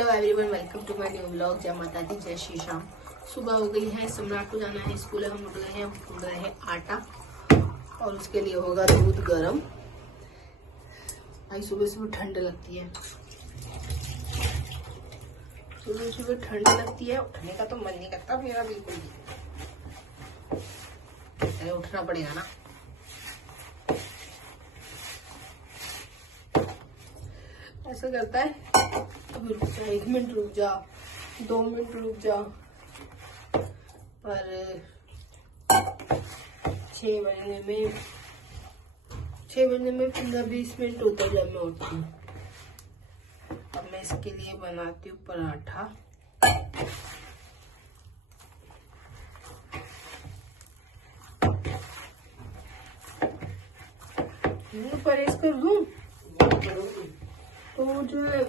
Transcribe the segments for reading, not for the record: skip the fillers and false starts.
Hello everyone, welcome to my new vlog. जय माता दी, जय श्री श्याम। सुबह हो गई है, सम्राट को जाना है स्कूल। हम उठ गए हैं, भून रहे हैं आटा और उसके लिए होगा दूध गरम। भाई सुबह सुबह ठंड लगती है, सुबह सुबह ठंड लगती है। उठने का तो मन नहीं करता मेरा बिल्कुल भी। उठना पड़ेगा ना। ऐसा करता है, अभी रुक जा, 1 मिनट रुक जा, 2 मिनट रुक जा, पर 6 बजने में 15-20 मिनट होता है जब मैं उठती हूँ। अब मैं इसके लिए बनाती हूँ पराठा। परहेज कर दूँ तो जो है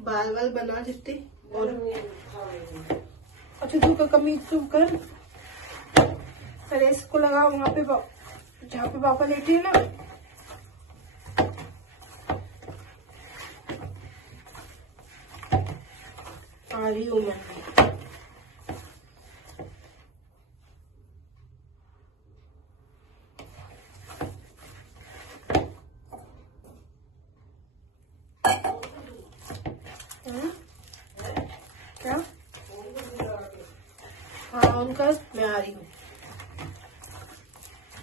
बाल बना देते। और अच्छा, तू का कमीज तू कर, परहेज को लगा वहां पे जहाँ पे पापा लेटे हैं ना। आ रही हूँ मैं। क्या? हाँ उनका, मैं आ रही हूँ।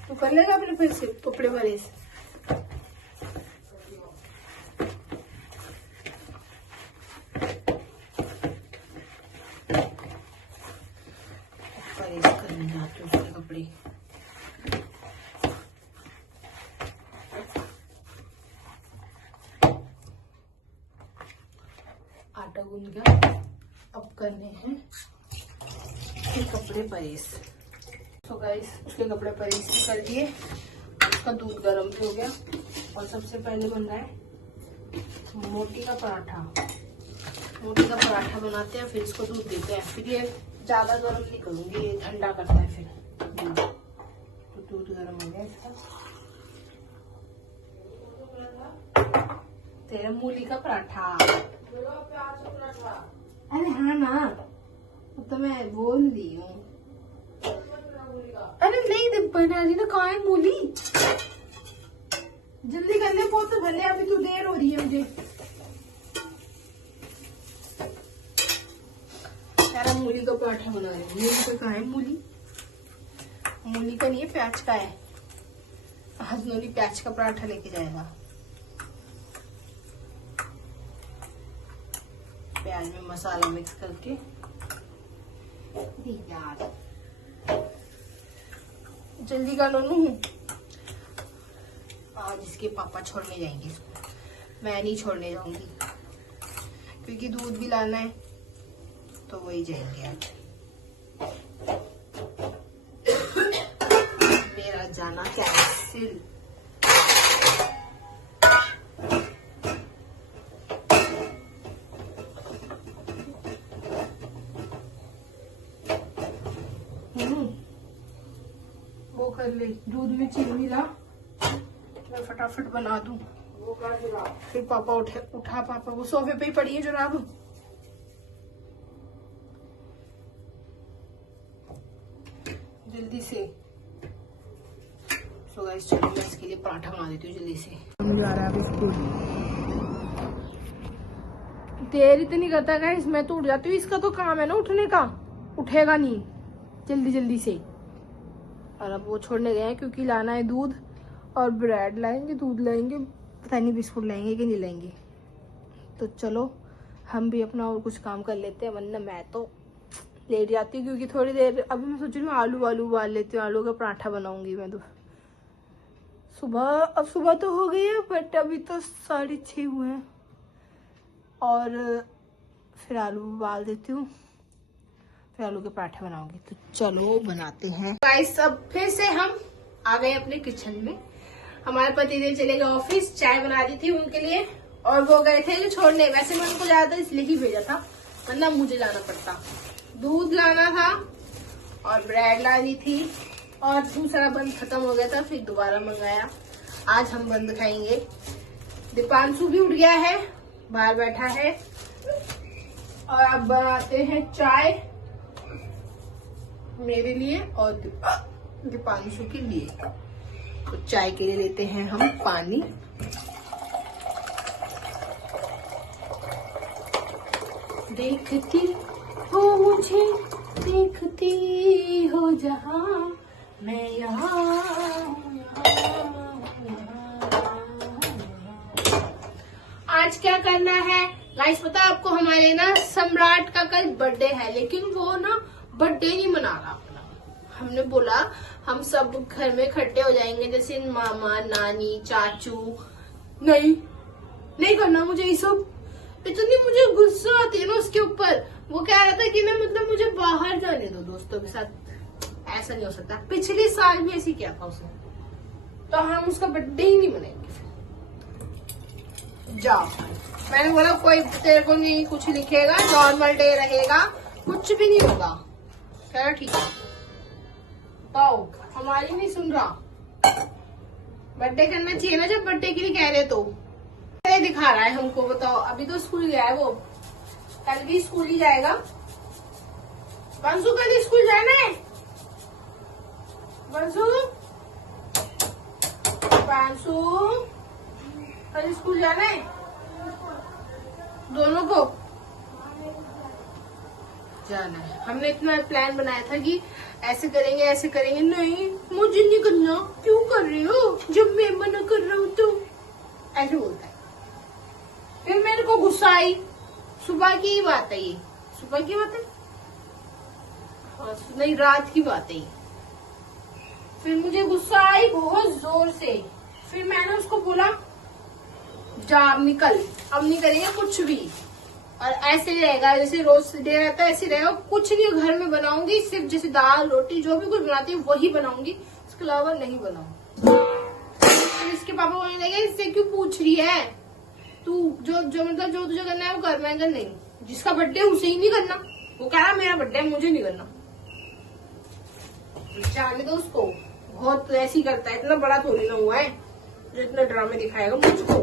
तू कर लेगा अपने फिर से कपड़े परहेज। परहेज करने जाती हूँ उसके कपड़े। आटा गूंद गया, अब करने हैं उसके कपड़े परहेज। तो गाइस उसके कपड़े परहेज भी कर दिए, उसका दूध गर्म भी हो गया। और सबसे पहले बन रहा है मोटी का पराठा। मोटी का पराठा बनाते हैं, फिर इसको दूध देते हैं। फिर ये ज्यादा गर्म नहीं करूंगी, ये ठंडा करता है फिर दूध। तो दूध गर्म हो गया इसका। तेरा मूली का पराठा। अरे हाँ ना, तो मैं बोल दी हूँ। अरे नहीं बना रही ना, कहाँ है मूली? जल्दी कर ले, बहुत तो भले, अभी तो देर हो रही है मुझे। यार मूली का पराठा बना रही हूँ। मूली का कहाँ है? मूली का नहीं है, प्याज का है। आज नोनी प्याज का पराठा लेके जाएगा। प्याज में मसाला मिक्स करके। यार जल्दी कर लो नू, आज इसके पापा छोड़ने जाएंगे इसको। मैं नहीं छोड़ने जाऊंगी क्योंकि दूध भी लाना है, तो वही जाएंगे आज। मेरा जाना कैंसिल। वो कर ले, दूध में चीनी ला, मैं फटाफट बना दूं। फिर पापा उठा पापा वो सोफे पे ही पड़ी है जुराब। जल्दी से। सो गाइस चलो मैं इसके लिए पराठा बना देती हूँ जल्दी से। जा रहा है स्कूल। देर इतनी करता गाइस, मैं तो उठ जाती हूँ। इसका तो काम है ना उठने का, उठेगा नहीं जल्दी जल्दी से। और अब वो छोड़ने गए हैं क्योंकि लाना है दूध और ब्रेड लाएंगे, दूध लाएंगे, पता नहीं बिस्कुट लाएंगे कि नहीं लाएंगे। तो चलो हम भी अपना और कुछ काम कर लेते हैं, वरना मैं तो लेट जाती हूँ। क्योंकि थोड़ी देर अभी मैं सोच रही हूँ आलू उबाल लेती हूँ, आलू का पराठा बनाऊंगी मैं। तो अब सुबह तो हो गई है, बट अभी तो 6:30 हुए हैं। और फिर आलू उबाल देती हूँ, फिर आलू के पराठे बनाऊंगी। तो चलो बनाते हैं गाइस। अब फिर से हम आ गए अपने किचन में। हमारे पतिदेव चले गए ऑफिस, चाय बना दी थी उनके लिए और वो गए थे छोड़ने। वैसे मैं उनको ज्यादा इसलिए ही भेजा था, वरना मुझे लाना पड़ता। दूध लाना था और ब्रेड लानी थी और दूसरा बंद खत्म हो गया था, फिर दोबारा मंगाया। आज हम बंद खाएंगे। दीपांशु भी उठ गया है, बाहर बैठा है। और अब बनाते हैं चाय मेरे लिए और दीपांशु के लिए। तो चाय के लिए लेते हैं हम पानी। देखती हो मुझे, देखती हो जहां, मैं यहाँ। आज क्या करना है गाइस पता है आपको, हमारे ना सम्राट का कल बर्थडे है, लेकिन वो ना बर्थडे नहीं मना रहा अपना। हमने बोला हम सब घर में इकट्ठे हो जाएंगे, जैसे मामा नानी चाचू। नहीं करना मुझे ये सब, इतनी मुझे गुस्सा आती है ना उसके ऊपर। वो कह रहा था कि ना मतलब मुझे बाहर जाने दो दोस्तों के साथ, ऐसा नहीं हो सकता। पिछले साल भी ऐसे किया था उसने, तो हम उसका बर्थडे ही नहीं मनाएंगे। जाओ, मैंने बोला कोई तेरे को नहीं कुछ लिखेगा, नॉर्मल डे रहेगा, कुछ भी नहीं होगा। कह रहा ठीक है। बताओ, हमारी नहीं सुन रहा। बर्थडे करना चाहिए ना जब बर्थडे के लिए कह रहे, तो दिखा रहा है हमको। बताओ, अभी तो स्कूल गया है वो, कल भी स्कूल ही जाएगा। बंसू कल स्कूल जाना है? बंसू कल स्कूल जाना है दोनों को? जाना है। हमने इतना प्लान बनाया था कि ऐसे करेंगे ऐसे करेंगे। नहीं, मुझे नहीं करना। क्यों कर रही हो जब मैं मना कर रहा हूँ? तो ऐसे बोलता है। फिर मेरे को गुस्सा आई। सुबह की ही बात है ये, सुबह की बात है, हाँ नहीं रात की बात है ये। फिर मुझे गुस्सा आई बहुत जोर से। फिर मैंने उसको बोला जा अब निकल, अब नहीं करेंगे कुछ भी, और ऐसे ही रहेगा जैसे रोज डे रहता है, ऐसे रहेगा। कुछ नहीं घर में बनाऊंगी, सिर्फ जैसे दाल रोटी जो भी कुछ बनाती हूँ वही बनाऊंगी, इसके अलावा नहीं बनाऊंगी। फिर इसके पापा बोलने लगे इससे क्यों पूछ रही है तू, जो मतलब जो तुझे करना है वो कर। मैं नहीं, जिसका बर्थडे उसे ही नहीं करना। वो कह रहा मेरा बर्थडे मुझे नहीं करना। जाने दो उसको, बहुत ऐसी करता है, इतना बड़ा थोड़ी ना हुआ है जो इतना ड्रामे दिखाएगा मुझको।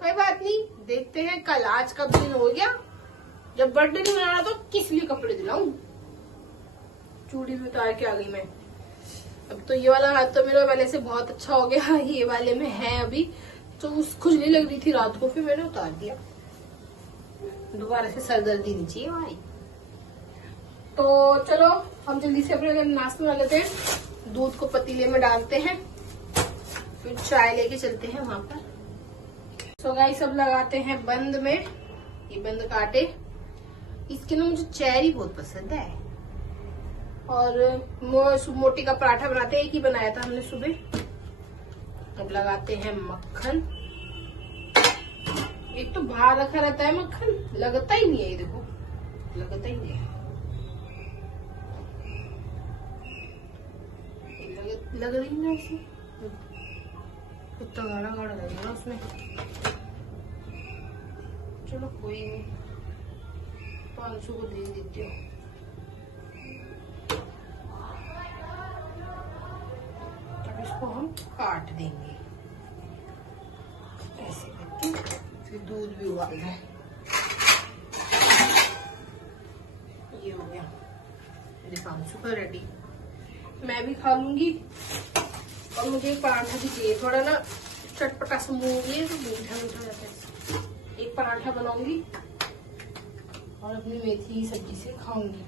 कोई बात नहीं, देखते हैं कल। आज का दिन हो गया, जब बर्थडे नहीं मनाना तो किस लिए कपड़े दिलाऊं। चूड़ी भी उतार के आ गई मैं। अब तो ये वाला हाथ तो मेरा पहले से बहुत अच्छा हो गया, ये वाले में है अभी तो खुजली लग रही थी रात को, फिर मैंने उतार दिया। दोबारा से सरदर्दी नहीं चाहिए भाई। तो चलो हम जल्दी से अपने नाश्ता बना लेते हैं। दूध को पतीले में डालते हैं, फिर चाय लेके चलते हैं वहां पर। सो गाइस सब लगाते हैं बंद में, ये बंद काटे। इसके ना मुझे चेरी बहुत पसंद है। और मोटी का पराठा बनाते हैं, एक ही बनाया था हमने सुबह। अब लगाते हैं मक्खन। एक तो बाहर रखा रहता है मक्खन, लगता ही नहीं है। ये देखो, लगता ही नहीं है। लग रही ना ऐसी, कितना गाढ़ा गाढ़ा लगेगा उसमें। चलो कोई नहीं, 500 को दे देती हूँ। अब इसको हम काट देंगे ऐसे करके। फिर दूध भी उबालना है। ये हो गया मेरे 500 का रेडी। मैं भी खा लूंगी, और मुझे एक पराठा भी चाहिए, थोड़ा ना चटपटा सा मुंह ये तो मीठा मीठा रहता है। एक पराठा बनाऊंगी और अपनी मेथी की सब्जी से खाऊंगी।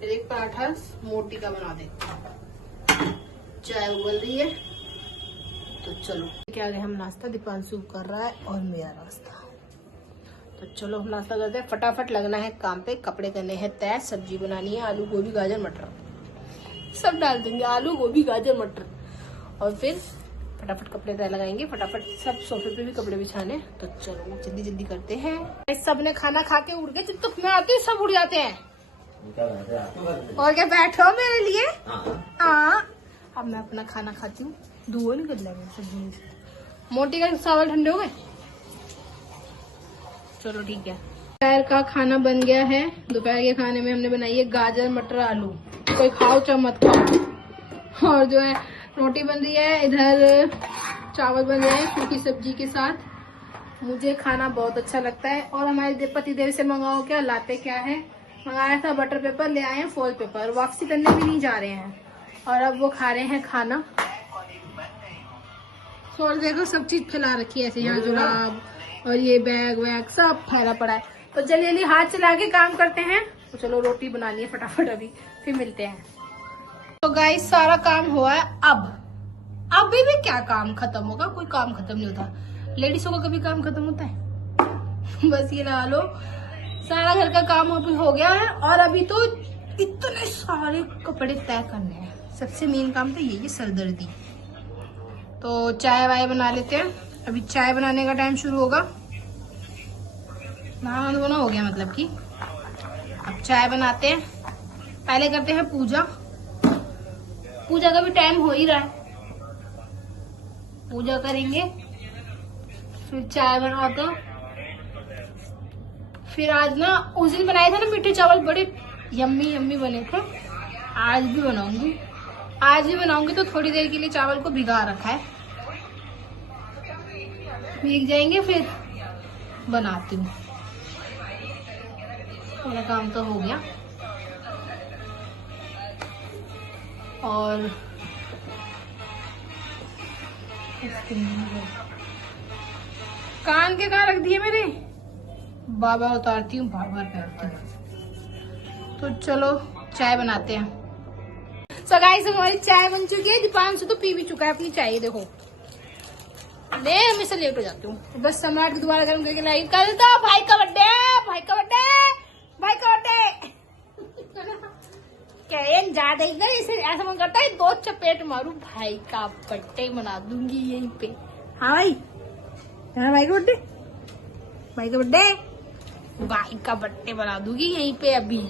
फिर एक पराठा मोटी का बना देती हूँ। चाय उबल रही है तो चलो क्या गए हम नाश्ता। दीपांशु कर रहा है और मेरा नाश्ता। तो चलो हम नाश्ता करते हैं, फटाफट लगना है काम पे। कपड़े करने हैं तय, सब्जी बनानी है, आलू गोभी गाजर मटर सब डाल देंगे, आलू गोभी गाजर मटर। और फिर फटाफट कपड़े तय लगाएंगे, फटाफट सब सोफे पे भी कपड़े बिछाने। तो चलो जल्दी जल्दी करते हैं। सब ने खाना खा के उड़ गए, जब तक मैं आती हूँ सब उड़ जाते हैं। और क्या बैठो मेरे लिए। हाँ अब मैं अपना खाना खाती हूँ। धुआं नहीं कर लगा सब्जी से। मोटी का चावल ठंडे हो गए। चलो ठीक है, दोपहर का खाना बन गया है। दोपहर के खाने में हमने बनाई है गाजर मटर आलू। कोई खाओ चाहे मत खाओ। और जो है रोटी बन रही है, इधर चावल बन रहे हैं सूखी सब्जी के साथ। मुझे खाना बहुत अच्छा लगता है। और हमारे पति देव से मंगाओ क्या, लाते क्या है। मंगाया था बटर पेपर, ले आए हैं फॉल पेपर। वापसी करने भी नहीं जा रहे हैं। और अब वो खा रहे हैं खाना। और देखो सब चीज फैला रखी है ऐसे, यहाँ जुराब और ये बैग वैग सब फैला पड़ा है। तो जल्दी जल्दी हाथ चला के काम करते हैं। तो चलो रोटी बनानी है फटाफट अभी, फिर मिलते हैं। तो गाइस सारा काम हुआ है। अब अभी भी क्या काम खत्म होगा, कोई काम खत्म नहीं होता। लेडीजों का कभी काम खत्म होता है? बस ये लगा लो, सारा घर का काम अभी हो गया है। और अभी तो इतने सारे कपड़े तय करने हैं। सबसे मेन काम तो ये सरदर्दी। तो चाय वाय बना लेते हैं। अभी चाय बनाने का टाइम शुरू होगा। नहाना धोना हो गया मतलब कि। अब चाय बनाते हैं। पहले करते हैं पूजा। पूजा का भी टाइम हो ही रहा है। पूजा करेंगे, फिर चाय बनाते हैं। फिर आज ना उस दिन बनाए थे ना मीठे चावल, बड़े यम्मी यम्मी बने थे। आज भी बनाऊंगी। तो थोड़ी देर के लिए चावल को भिगा रखा है, भीग जाएंगे फिर बनाती हूँ। मेरा काम तो हो गया। और कान के कहाँ रख दिए मेरे, बाबा उतारती हूँ, बार बार पहनती हूँ। तो चलो चाय बनाते हैं। सो गाइस हमारी चाय बन चुकी है। दीपांशु तो पी भी चुका है अपनी चाय। देखो मैं हमेशा लेट हो जाती हूँ। बस सम्राट की दोबारा गर्म करके लाई। कल तो भाई का बर्थडे। ज्यादा इधर इसे ऐसा मन करता है 2 चपेट मारू। भाई का बर्थडे मना दूंगी यहीं पे। हाँ भाई, भाई का बर्थडे बना दूंगी यहीं पे अभी।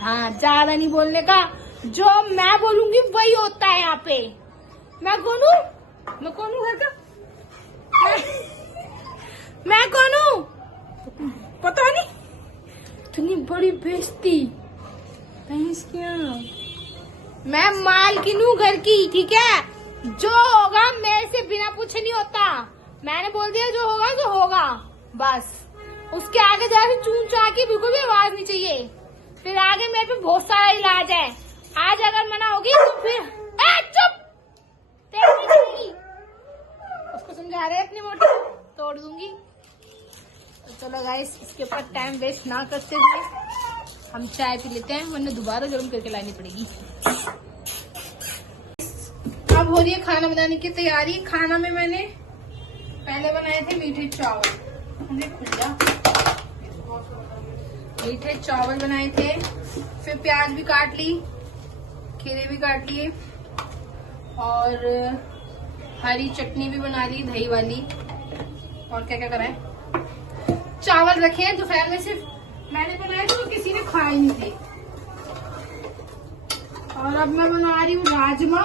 हाँ ज्यादा नहीं बोलने का, जो मैं बोलूंगी वही होता है यहाँ पे। मैं कौन हूँ घर का? मैं कौन हूँ पता नहीं। इतनी बड़ी बेइज्जती भैंस क्या। मैं मालकिन हूँ घर की, ठीक है। जो होगा मेरे से बिना पूछे नहीं होता। मैंने बोल दिया जो होगा तो होगा, बस। उसके आगे जाके चून चा की बिल्कुल भी आवाज नहीं चाहिए। फिर आगे मेरे पे बहुत सारा इलाज है। आज अगर मना होगी तो फिर चुप, उसको समझा रहे अपनी मोटी तोड़ दूंगी। तो चलो गाइस इसके ऊपर टाइम वेस्ट ना करते हुए हम चाय पी लेते हैं, वरना दोबारा गर्म करके लानी पड़ेगी। अब हो रही है खाना बनाने की तैयारी। खाना में मैंने पहले बनाए थे मीठे चावल। मीठे चावल बनाए थे, फिर प्याज भी काट ली, खीरे भी काट लिए, और हरी चटनी भी बना ली दही वाली। और क्या क्या करा है, चावल रखे हैं। दोपहर में सिर्फ मैंने बनाए थे, तो किसी ने खाए नहीं थे। और अब मैं बना रही हूँ राजमा।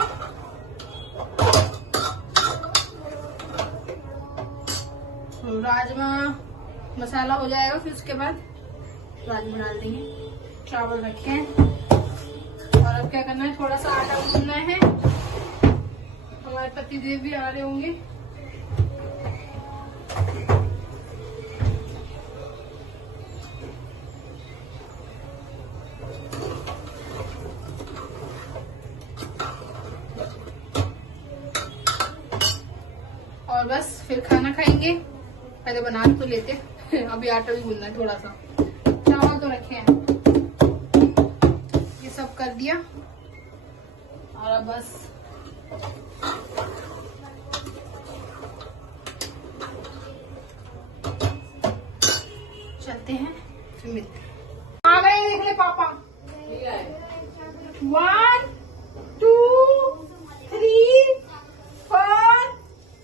तो राजमा मसाला हो जाएगा, फिर उसके बाद राजमा डाल देंगे। चावल रखे हैं और अब क्या करना है, थोड़ा सा आटा गूंदना है। हमारे पति देव भी आ रहे होंगे। और बस फिर खाना खाएंगे। पहले बना तो लेते अभी आटा भी गूंदना है थोड़ा सा। चावल तो रखे हैं, ये सब कर दिया। और अब बस चलते हैं, फिर मिलते हैं। आ गए, देख ले पापा। 1 2 3 4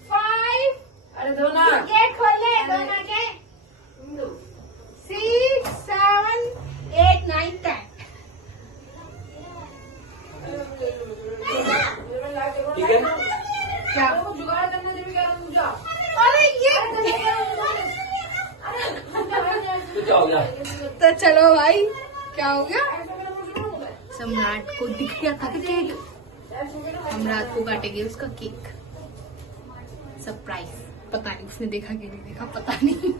5। अरे दो ना, गेट खोल ले, दो ना के 6 7 8 9 10। ठीक है, क्या जुगाड़ करना जो भी कह रहा हूँ मुझे। अरे ये तो क्या हो गया? तो चलो भाई, क्या हो गया? सम्राट को दिख गया था केक। हम रात को काटेंगे उसका केक, सरप्राइज। पता नहीं उसने देखा कि नहीं देखा, पता नहीं।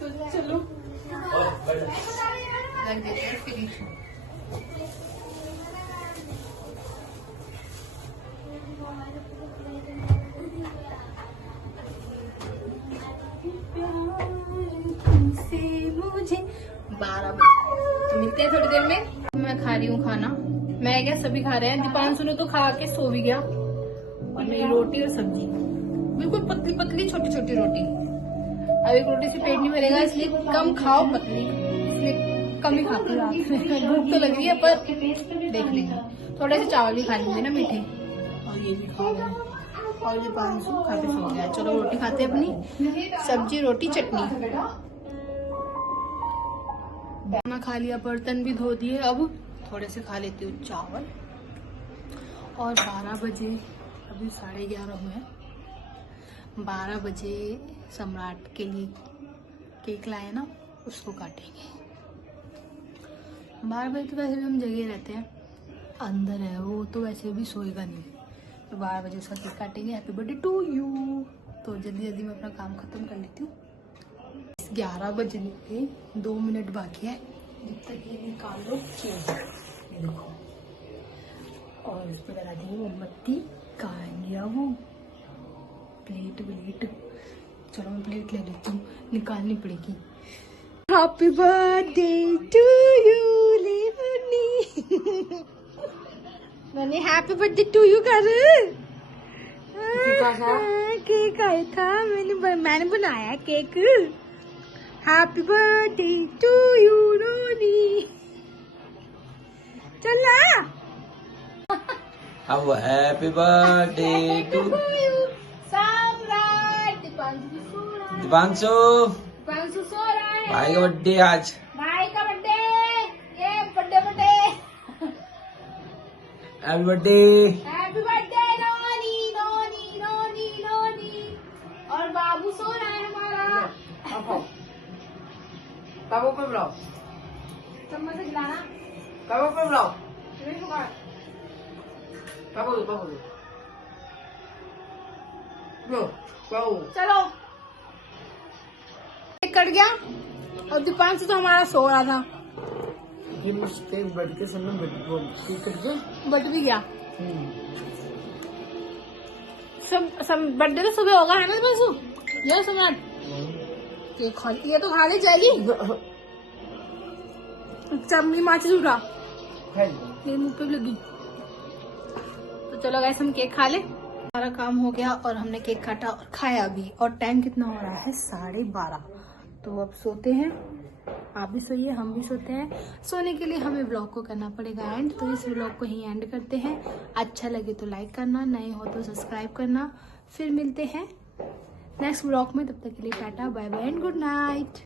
तो चलो रख देते हैं फ्रिज में। मुझे 12 बजे तो मिलते हैं थोड़ी देर में। मैं खा रही हूँ खाना, मैं क्या सभी खा रहे हैं। दीपांशु ने तो खा के सो भी गया, और मेरी रोटी और सब्जी बिल्कुल पतली पतली छोटी छोटी रोटी। अब एक रोटी से पेट नहीं भरेगा, इसलिए कम खाओ पतली, इसलिए कम ही खाती हूँ। भूख तो लग रही है पर देख लेंगे। थोड़े से चावल भी खा लेंगे ना मीठे, और ये भी खा लेंगे। और दीपांशु खा के सो गया। चलो रोटी खाते हैं अपनी, सब्जी रोटी चटनी। खाना खा लिया, बर्तन भी धो दिए, अब थोड़े से खा लेती हूँ चावल। और 12 बजे, अभी 11:30 हुए हैं, 12 बजे सम्राट के लिए केक लाए ना, उसको काटेंगे। 12 बजे तो वैसे भी हम जगे रहते हैं, अंदर है वो, तो वैसे भी सोएगा नहीं, तो 12 बजे उसका केक काटेंगे। Happy birthday to you. तो जल्दी जल्दी मैं अपना काम खत्म कर लेती हूँ। 11 बजने के 2 मिनट बाकी है, जब तक ये निकाल लो चीज। ये देखो, और उस पर लगा दी मोमबत्ती। कहाँ गया वो प्लेट व्लेट? चलो मैं प्लेट ले लेती हूँ, निकालनी पड़ेगी। हैप्पी बर्थडे टू यू लेवनी। मैंने हैप्पी बर्थडे टू यू कर केक आया था, मैंने बनाया cake. Happy birthday to you Ronnie. चल ना। अब हैप्पी बर्थडे टू सम्राट। दीपांशु, दीपांशु सो रहा है। भाई का बर्थडे आज। भाई का बर्थडे, ये birthday birthday. Happy birthday. Happy birthday Ronnie Ronnie Ronnie Ronnie. और बाबू सो रहा है हमारा। पापा को बुलाओ, चम्मच से खिलाना। पापा को बुलाओ, नहीं होगा। पापा को लो, पापा। चलो केक कट गया, और दीपांशु तो हमारा सो रहा था। ये मुझसे बढ़ के समय बट भी गया। सब बर्थडे तो सुबह होगा, है ना दीपांशु? ये सम्राट केक खा, ये तो खा ले जाएगी। चमड़ी माचिस उठा, मेरे मुंह पे भी लगी। तो चलो गाइस, हम केक खा ले। सारा काम हो गया और हमने केक काटा और खाया भी। और टाइम कितना हो रहा है? 12:30। तो अब सोते हैं, आप भी सोइए, हम भी सोते हैं। सोने के लिए हमें ब्लॉग को करना पड़ेगा एंड, तो इस ब्लॉग को ही एंड करते हैं। अच्छा लगे तो लाइक करना, नए हो तो सब्सक्राइब करना। फिर मिलते हैं नेक्स्ट ब्लॉग में, तब तक के लिए tata bye bye and good night.